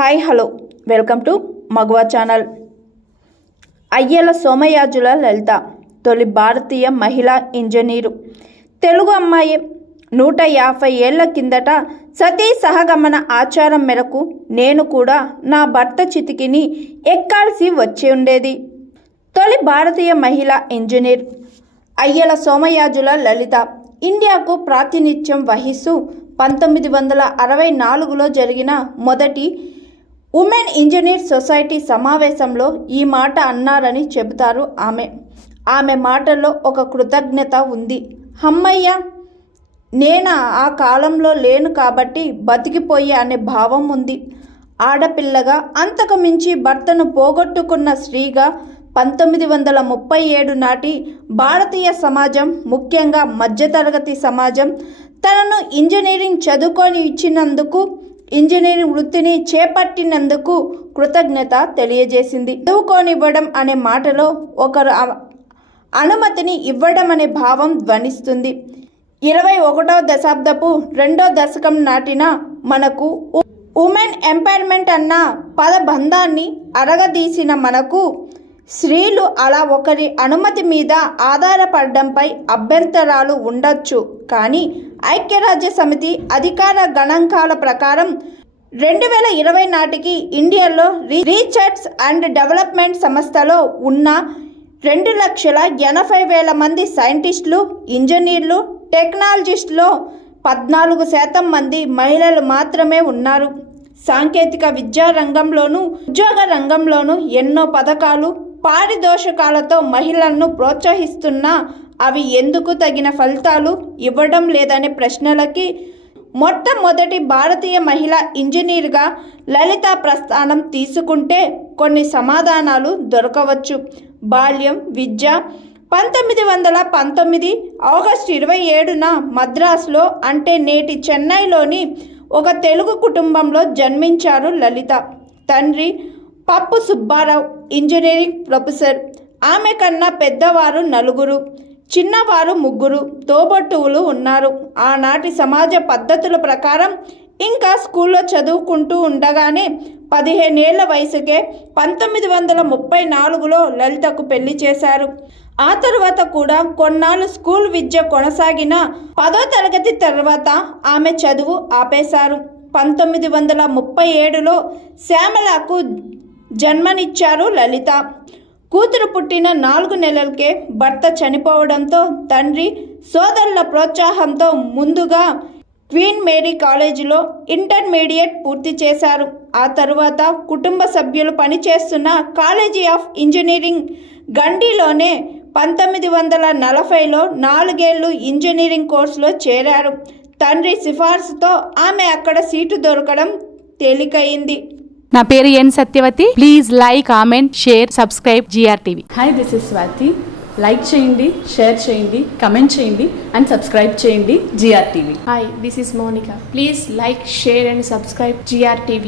Hi hello. Welcome to Magava channel. Ayyala Somayajula Lalitha తొలి భారతీయ మహిళా ఇంజనీరు. తెలుగు అమ్మాయి నూట యాభై ఏళ్ళ కిందట సతీ సహగమన ఆచారం మేరకు నేను కూడా నా భర్త చితికిని ఎక్కాల్సి వచ్చి ఉండేది. తొలి భారతీయ మహిళా ఇంజనీర్. అయ్యల సోమయాజుల లలిత ఇండియాకు ప్రాతినిధ్యం వహిస్తూ పంతొమ్మిది వందల అరవై నాలుగులో జరిగిన మొదటి ఉమెన్ ఇంజనీర్ సొసైటీ సమావేశంలో ఈ మాట అన్నారని చెబుతారు ఆమె. ఆమె మాటల్లో ఒక కృతజ్ఞత ఉంది. హమ్మయ్య నేను? ఆ కాలంలో లేను కాబట్టి బతికిపోయే అనే భావం ఉంది. ఆడపిల్లగా అంతకు మించి భర్తను పోగొట్టుకున్న స్త్రీగా పంతొమ్మిది వందల ముప్పై ఏడు నాటి భారతీయ సమాజం ముఖ్యంగా మధ్యతరగతి సమాజం తనను ఇంజనీరింగ్ చదువుకొని ఇచ్చినందుకు ఇంజనీరింగ్ వృత్తిని చేపట్టినందుకు కృతజ్ఞత తెలియజేసింది. చదువుకోనివ్వడం అనే మాటలో ఒకరు అనుమతిని ఇవ్వడం అనే భావం ధ్వనిస్తుంది. ఇరవై ఒకటో దశాబ్దపు రెండో దశకం నాటిన మనకు ఉమెన్ ఎంపైర్మెంట్ అన్న పదబంధాన్ని అరగదీసిన మనకు స్త్రీలు అలా ఒకరి అనుమతి మీద ఆధారపడడంపై అభ్యంతరాలు ఉండొచ్చు. కానీ ఐక్యరాజ్య సమితి అధికార గణాంకాల ప్రకారం రెండు వేల ఇరవై నాటికి ఇండియాలో రీ- రీసెర్చ్ అండ్ డెవలప్మెంట్ సంస్థలో ఉన్న రెండు లక్షల ఎనభై వేల మంది సైంటిస్టులు ఇంజనీర్లు టెక్నాలజిస్టులో పద్నాలుగు శాతం మంది మహిళలు మాత్రమే ఉన్నారు. సాంకేతిక విద్యా రంగంలోనూ ఉద్యోగ రంగంలోనూ ఎన్నో పథకాలు పారితోషికాలతో మహిళలను ప్రోత్సహిస్తున్న అవి ఎందుకు తగిన ఫలితాలు ఇవ్వడం లేదనే ప్రశ్నలకి మొట్టమొదటి భారతీయ మహిళ ఇంజనీర్గా లలిత ప్రస్థానం తీసుకుంటే కొన్ని సమాధానాలు దొరకవచ్చు. బాల్యం విద్య పంతొమ్మిది వందల పంతొమ్మిది ఆగస్టు ఇరవై ఏడున మద్రాసులో అంటే నేటి చెన్నైలోని ఒక తెలుగు కుటుంబంలో జన్మించారు లలిత. తండ్రి పప్పు సుబ్బారావు ఇంజనీరింగ్ ప్రొఫెసర్. ఆమె కన్నా పెద్దవారు నలుగురు. చిన్నవారు ముగ్గురు తోబట్టువులు ఉన్నారు. ఆనాటి సమాజ పద్ధతుల ప్రకారం ఇంకా స్కూల్లో చదువుకుంటూ ఉండగానే పదిహేనేళ్ళ వయసుకే పంతొమ్మిది వందల ముప్పై నాలుగులో లలితకు పెళ్ళి చేశారు. ఆ తర్వాత కూడా కొన్నాళ్ళు స్కూల్ విద్య కొనసాగిన పదో తరగతి తర్వాత ఆమె చదువు ఆపేశారు. పంతొమ్మిది వందల ముప్పై ఏడులో శ్యామలకు జన్మనిచ్చారు లలిత. కూతురు పుట్టిన నాలుగు నెలలకే భర్త చనిపోవడంతో తండ్రి సోదరుల ప్రోత్సాహంతో ముందుగా క్వీన్ మేరీ కాలేజీలో ఇంటర్మీడియట్ పూర్తి చేశారు. ఆ తరువాత కుటుంబ సభ్యులు పనిచేస్తున్న కాలేజీ ఆఫ్ ఇంజనీరింగ్ గండిలోనే పంతొమ్మిది వందల నలభైలో నాలుగేళ్ళు ఇంజనీరింగ్ కోర్సులో చేరారు. తండ్రి సిఫార్సుతో ఆమె అక్కడ సీటు దొరకడం తేలికయింది నా పేరు N Satyavathi please like comment share subscribe GR TV hi this is Swathi like చేయండి షేర్ చేయండి కమెంట్ చేయండి అండ్ సబ్స్క్రైబ్ చేయండి GR TV Hi, this is Monica. Please like, share, and subscribe GRTV.